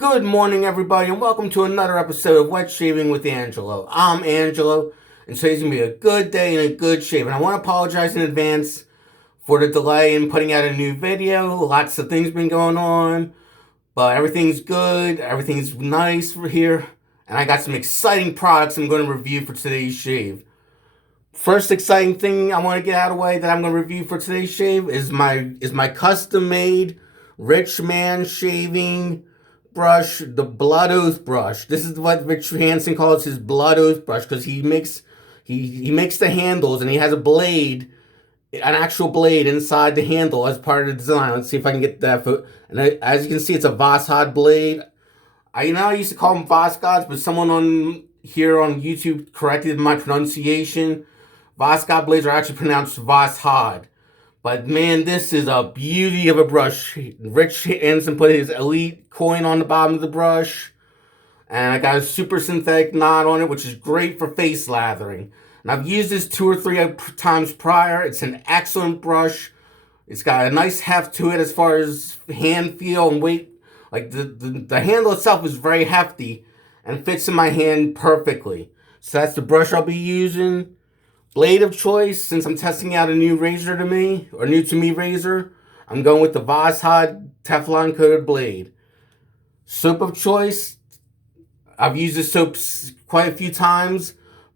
Good morning, everybody, and welcome to another episode of Wet Shaving with Angelo. I'm Angelo, and today's gonna be a good day and a good shave. And I want to apologize in advance for the delay in putting out a new video. Lots of things been going on, but everything's good. Everything's nice for here, and I got some exciting products I'm going to review for today's shave. First exciting thing I want to get out of the way that I'm going to review for today's shave is my custom made Rich Man shaving brush, the blood oath brush. This is what Rich Hansen calls his blood oath brush because he makes the handles and he has a blade, an actual blade inside the handle as part of the design. Let's see if I can get that. As you can see, it's a Voskhod blade. I used to call them Vosgods, but someone on here on YouTube corrected my pronunciation. Voskhod blades are actually pronounced Voskhod. But man, this is a beauty of a brush. Rich Hansen put his elite coin on the bottom of the brush. And I got a super synthetic knot on it, which is great for face lathering. And I've used this 2 or 3 times prior. It's an excellent brush. It's got a nice heft to it as far as hand feel and weight. Like the handle itself is very hefty and fits in my hand perfectly. So that's the brush I'll be using. Blade of choice, since I'm testing out a new razor to me, or new to me razor, I'm going with the Voskhod Teflon coated blade. Soap of choice, I've used this soap quite a few times.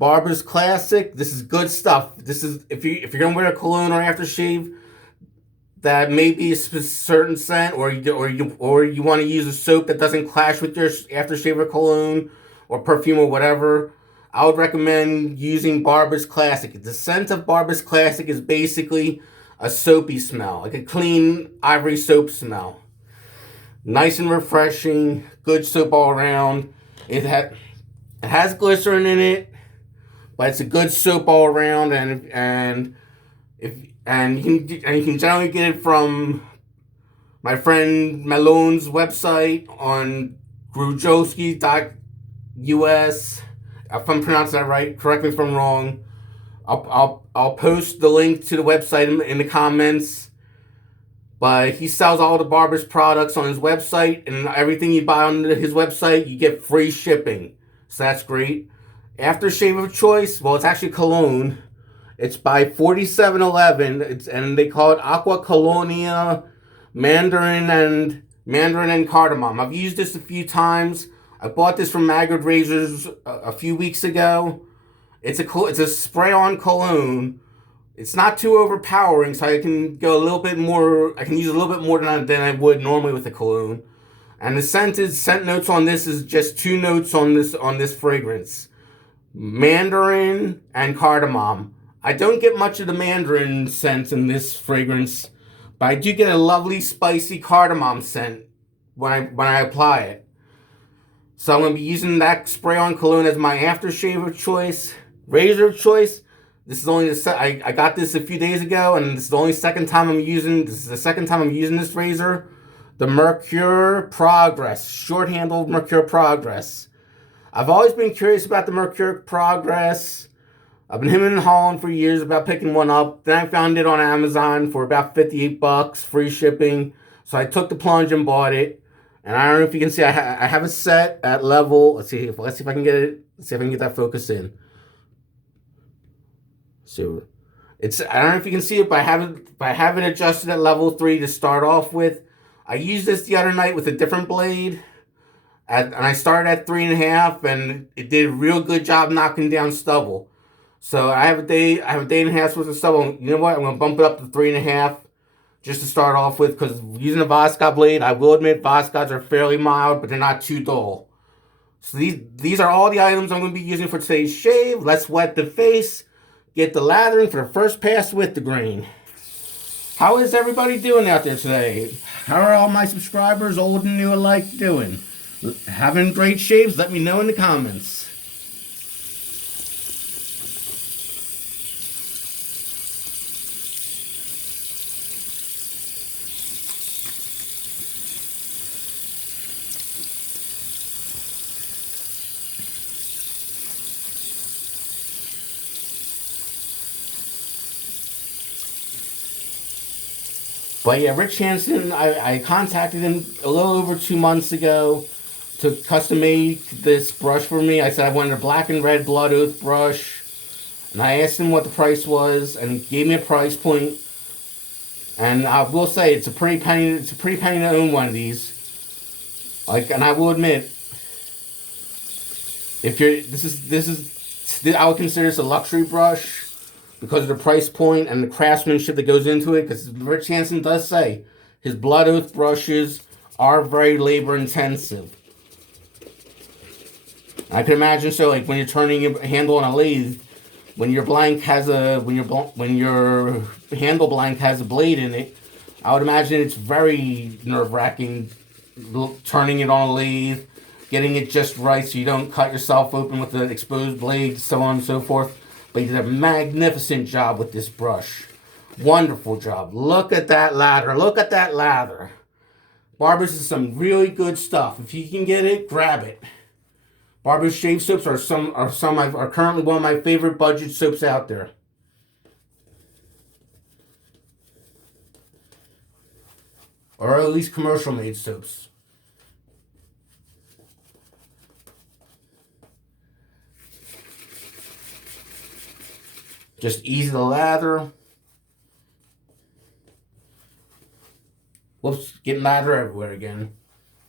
Barbus Classic, this is good stuff. This is, if you're gonna wear a cologne or aftershave that may be a certain scent, or you want to use a soap that doesn't clash with your aftershave or cologne or perfume or whatever, I would recommend using Barbus Classic. The scent of Barbus Classic is basically a soapy smell, like a clean ivory soap smell. Nice and refreshing, good soap all around. It has glycerin in it, but it's a good soap all around, and you can generally get it from my friend Malone's website on grujowski.us. If I'm pronouncing that right, correct me if I'm wrong. I'll post the link to the website in the comments. But he sells all the Barbus products on his website, and everything you buy on his website, you get free shipping. So that's great. Aftershave of choice, well, it's actually Cologne. It's by 4711, and they call it Aqua Colonia Mandarin and Cardamom. I've used this a few times. I bought this from Maggard Razors a few weeks ago. It's a spray-on cologne. It's not too overpowering, so I can go a little bit more. I can use a little bit more than I would normally with a cologne. And the scent notes on this is just 2 notes on this fragrance: Mandarin and Cardamom. I don't get much of the Mandarin scent in this fragrance, but I do get a lovely spicy cardamom scent when I apply it. So I'm going to be using that spray-on cologne as my aftershave of choice. Razor of choice, this is only I got this a few days ago, and this is the only second time I'm using. This is the second time I'm using this razor. The Merkur Progress, short-handled Merkur Progress. I've always been curious about the Merkur Progress. I've been hemming and hawing for years about picking one up. Then I found it on Amazon for about $58, free shipping. So I took the plunge and bought it. And I don't know if you can see, I have it set at level. Let's see if I can get it. Let's see if I can get that focus in. So I don't know if you can see it, but I have it adjusted at level 3 to start off with. I used this the other night with a different blade, and I started at 3.5, and it did a real good job knocking down stubble. So I have a day and a half's worth of stubble. You know what? I'm gonna bump it up to 3.5. Just to start off with, because using a Voskhod blade, I will admit Vosgods are fairly mild, but they're not too dull. So these are all the items I'm going to be using for today's shave. Let's wet the face, get the lathering for the first pass with the grain. How is everybody doing out there today? How are all my subscribers, old and new alike, doing? Having great shaves? Let me know in the comments. But yeah, Rich Hansen, I contacted him a little over 2 months ago. to custom made this brush for me. I said I wanted a black and red blood oath brush, and I asked him what the price was, and he gave me a price point. And I will say it's a pretty penny. It's a pretty penny to own one of these. Like, and I will admit, if you're I would consider this a luxury brush because of the price point and the craftsmanship that goes into it. Because Rich Hansen does say his blood oath brushes are very labor intensive. I can imagine so, like when you're turning a handle on a lathe, when your handle blank has a blade in it, I would imagine it's very nerve-wracking turning it on a lathe, getting it just right so you don't cut yourself open with an exposed blade, so on and so forth. But you did a magnificent job with this brush. Wonderful job. Look at that lather. Look at that lather. Barbus is some really good stuff. If you can get it, grab it. Barbus shave soaps are currently one of my favorite budget soaps out there. Or at least commercial made soaps. Just easy to lather. Whoops, getting lather everywhere again.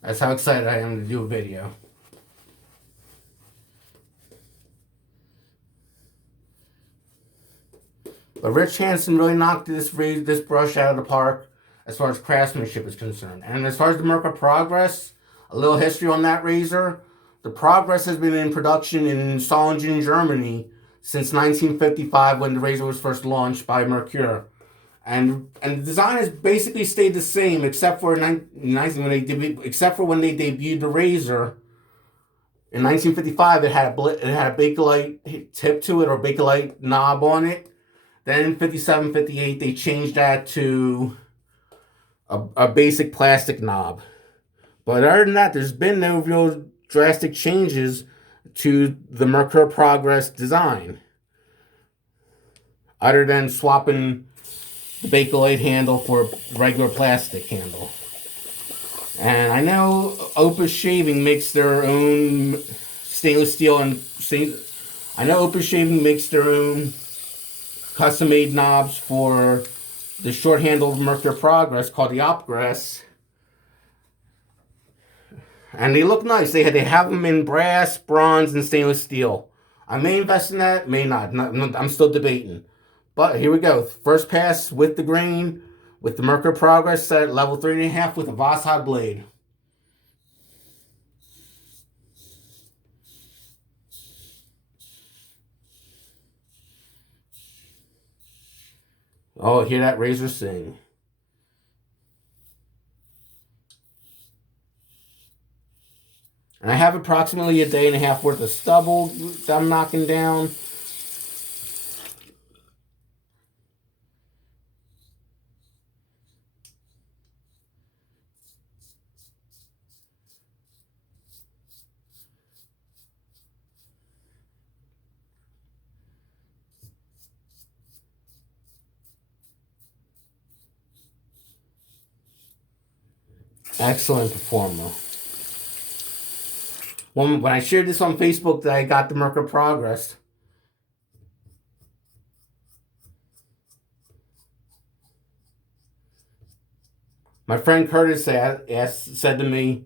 That's how excited I am to do a video. But Rich Hansen really knocked this brush out of the park as far as craftsmanship is concerned. And as far as the Merkur Progress, a little history on that razor. The Progress has been in production in Solingen, Germany since 1955 when the razor was first launched by Merkur. And the design has basically stayed the same except for when they debuted the razor. In 1955, it had a Bakelite tip to it, or Bakelite knob on it. Then in 57, 58, they changed that to a basic plastic knob. But other than that, there's been no real drastic changes to the Merkur Progress design, other than swapping the Bakelite handle for a regular plastic handle. And I know Opus Shaving makes their own stainless steel I know Opus Shaving makes their own custom-made knobs for the short handle of Merkur Progress called the Opgress. And they look nice. They have them in brass, bronze, and stainless steel. I may invest in that, may not. I'm still debating. But here we go. First pass with the grain, with the Merkur Progress set at level 3.5 with a Vashad blade. Oh, hear that razor sing. And I have approximately a day and a half worth of stubble that I'm knocking down. Excellent performer. When I shared this on Facebook that I got the Merkur Progress, my friend Curtis said to me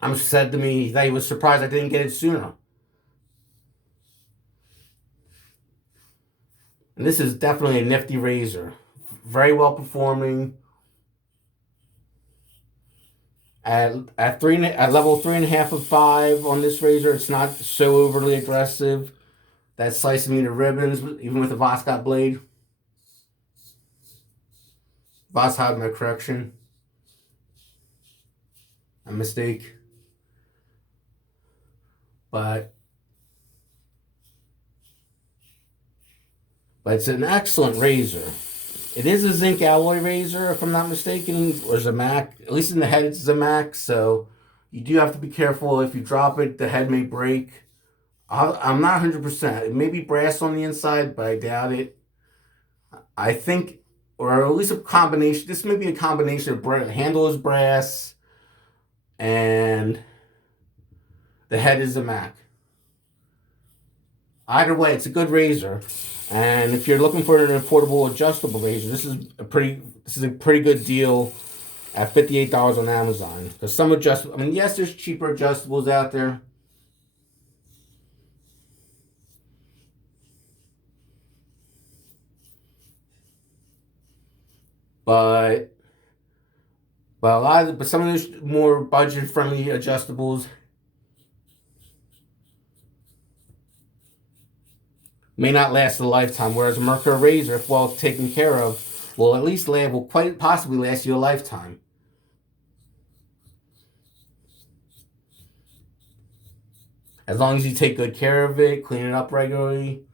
that he was surprised I didn't get it sooner. And this is definitely a nifty razor. Very well performing. At level 3.5 of 5 on this razor, it's not so overly aggressive. That's slicing me to ribbons, even with a Vashad blade. Vashad, my correction. A mistake. But it's an excellent razor. It is a zinc alloy razor, if I'm not mistaken, or Zamac. At least in the head, it's Zamac, so you do have to be careful. If you drop it, the head may break. I'm not 100%. It may be brass on the inside, but I doubt it. I think, or at least a combination. This may be a combination of brass. The handle is brass, and The head is a Mac. Either way, it's a good razor. And if you're looking for an affordable adjustable razor, this is a pretty good deal at $58 on Amazon. Because some I mean, yes, there's cheaper adjustables out there. But but some of those more budget friendly adjustables may not last a lifetime, whereas a Merkur razor, if well taken care of, will quite possibly last you a lifetime. As long as you take good care of it, clean it up regularly.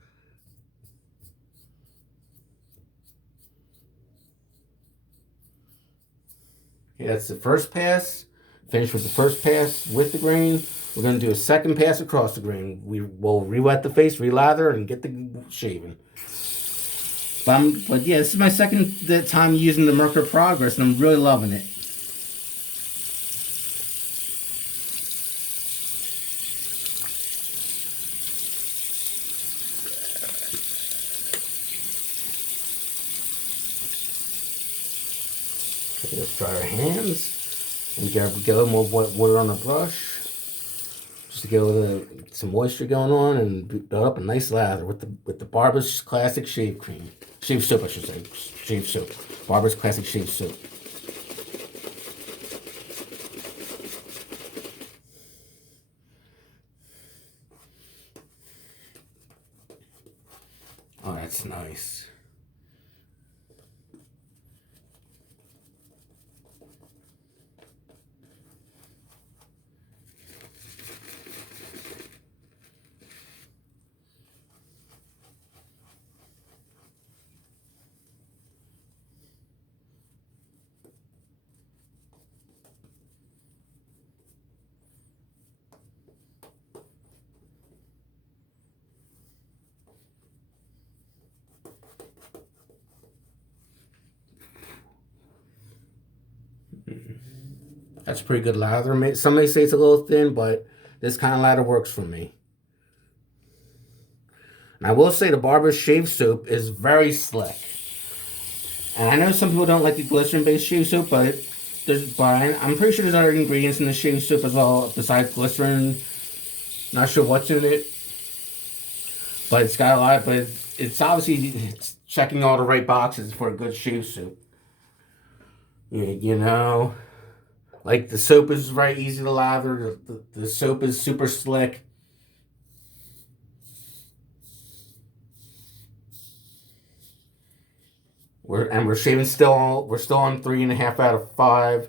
Okay, that's the first pass. Finish with the first pass with the grain. We're going to do a second pass across the grain. We will re-wet the face, re-lather, and get the shaving. But yeah, this is my second time using the Merkur Progress, and I'm really loving it. Okay, let's dry our hands and get a little more water on the brush. Just to get some moisture going on and build up a nice lather with the Barbus Classic Shave Cream. Shave Soap, I should say. Shave Soap. Barbus Classic Shave Soap. Oh, that's nice. That's pretty good lather. Some may say it's a little thin, but this kind of lather works for me. And I will say the Barbus Shave Soap is very slick. And I know some people don't like the glycerin-based shave soap, but I'm pretty sure there's other ingredients in the shave soap as well besides glycerin. Not sure what's in it, but it's got a lot. But it's obviously checking all the right boxes for a good shave soap. You know, like the soap is very easy to lather. The soap is super slick. We're shaving still. We're still on 3.5 out of 5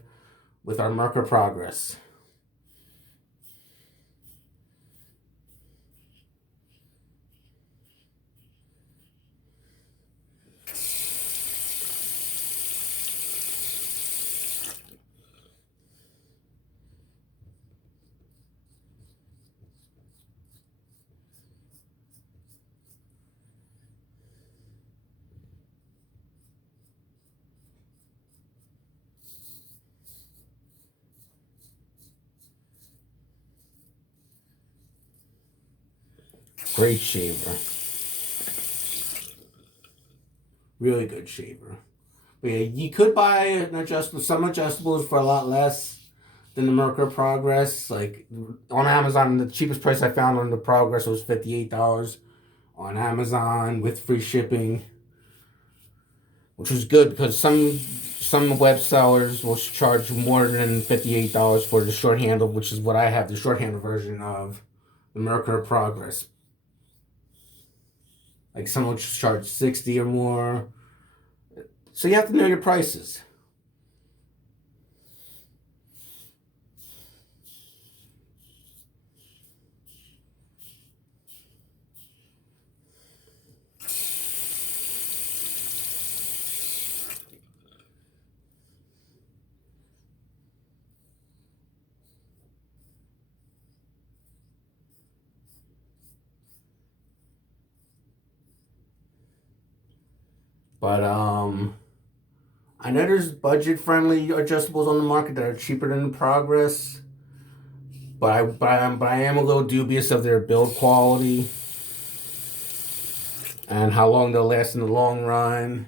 with our Merkur Progress. Great shaver. Really good shaver. But yeah, you could buy some adjustables for a lot less than the Merkur Progress. Like on Amazon, the cheapest price I found on the Progress was $58 on Amazon with free shipping, which was good because some web sellers will charge more than $58 for the short handle, which is what I have, the short handle version of the Merkur Progress. Like some will charge $60 or more. So you have to know your prices. But I know there's budget-friendly adjustables on the market that are cheaper than the Progress. but I am a little dubious of their build quality and how long they'll last in the long run.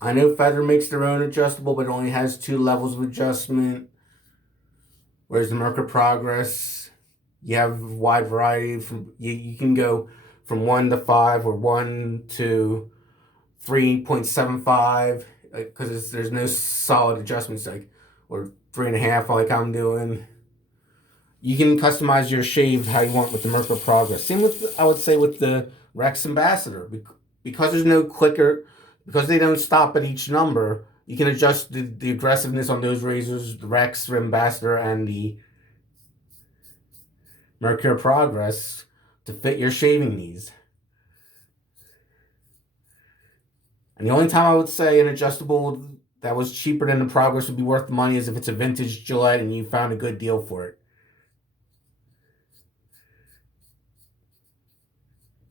I know Feather makes their own adjustable, but it only has 2 levels of adjustment. Whereas the Merkur Progress, you have a wide variety. You can go from 1 to 5 or 1 to 3.75 because there's no solid adjustments or 3.5 like I'm doing. You can customize your shave how you want with the Merkur Progress. Same with, I would say, with the Rex Ambassador. Because there's no clicker, because they don't stop at each number, you can adjust the aggressiveness on those razors, the Rex Ambassador and the Merkur Progress, to fit your shaving needs. And the only time I would say an adjustable that was cheaper than the Progress would be worth the money is if it's a vintage Gillette and you found a good deal for it.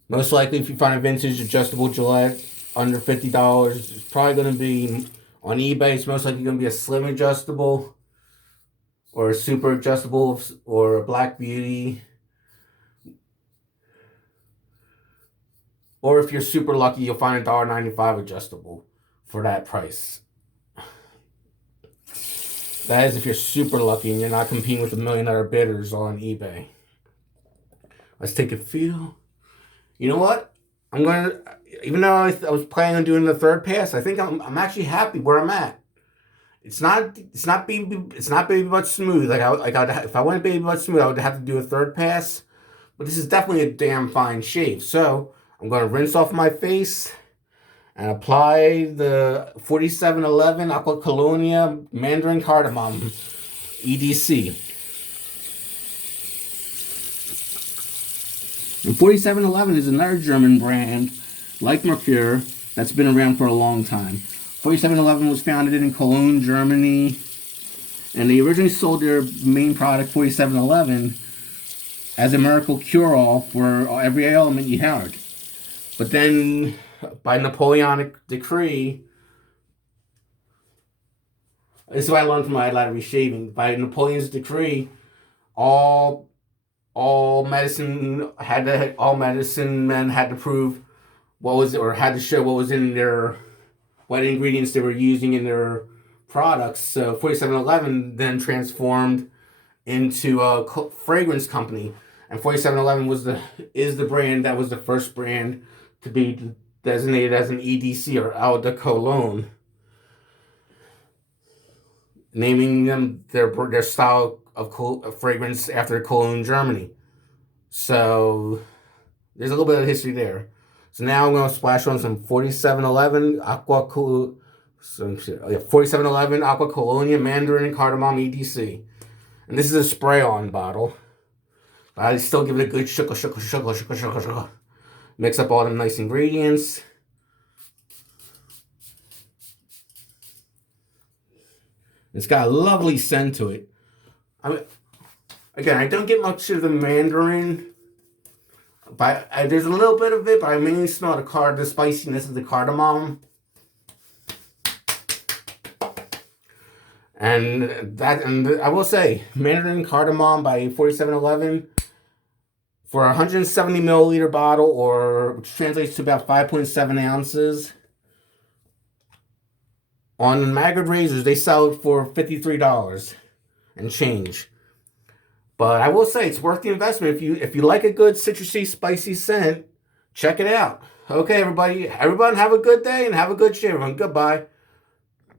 Most likely, if you find a vintage adjustable Gillette under $50, it's probably going to be on eBay. It's most likely going to be a slim adjustable or a super adjustable or a Black Beauty. Or if you're super lucky, you'll find a $1.95 adjustable for that price. That is if you're super lucky and you're not competing with the $1 million bidders on eBay. Let's take a feel. You know what? I'm going to, even though I was planning on doing the third pass, I think I'm actually happy where I'm at. It's not baby butt smooth. If I went baby butt smooth, I would have to do a third pass. But this is definitely a damn fine shave. So I'm going to rinse off my face and apply the 4711 Aqua Colonia Mandarin Cardamom EDC. And 4711 is another German brand, like Merkur, that's been around for a long time. 4711 was founded in Cologne, Germany, and they originally sold their main product, 4711, as a miracle cure-all for every ailment you had. But then, by Napoleonic decree, this is what I learned from my lottery shaving. By Napoleon's decree, all medicine men had to prove had to show what was in what ingredients they were using in their products. So 4711 then transformed into a fragrance company, and 4711 is the brand that was the first brand to be designated as an EDC or Eau de Cologne, naming them their style of fragrance after Cologne, Germany. So there's a little bit of history there. So now I'm going to splash on some 4711 4711 Aqua Colonia Mandarin and Cardamom EDC. And this is a spray-on bottle. But I still give it a good shaka. Mix up all the nice ingredients. It's got a lovely scent to it. Again, I don't get much of the Mandarin, but there's a little bit of it, but I mainly smell the spiciness of the cardamom. And I will say, Mandarin Cardamom by 4711 for a 170 milliliter bottle, which translates to about 5.7 ounces. On Maggard Razors, they sell it for $53 and change. But I will say it's worth the investment. If you like a good citrusy, spicy scent, check it out. Okay, everybody. Everyone have a good day and have a good shave. Goodbye.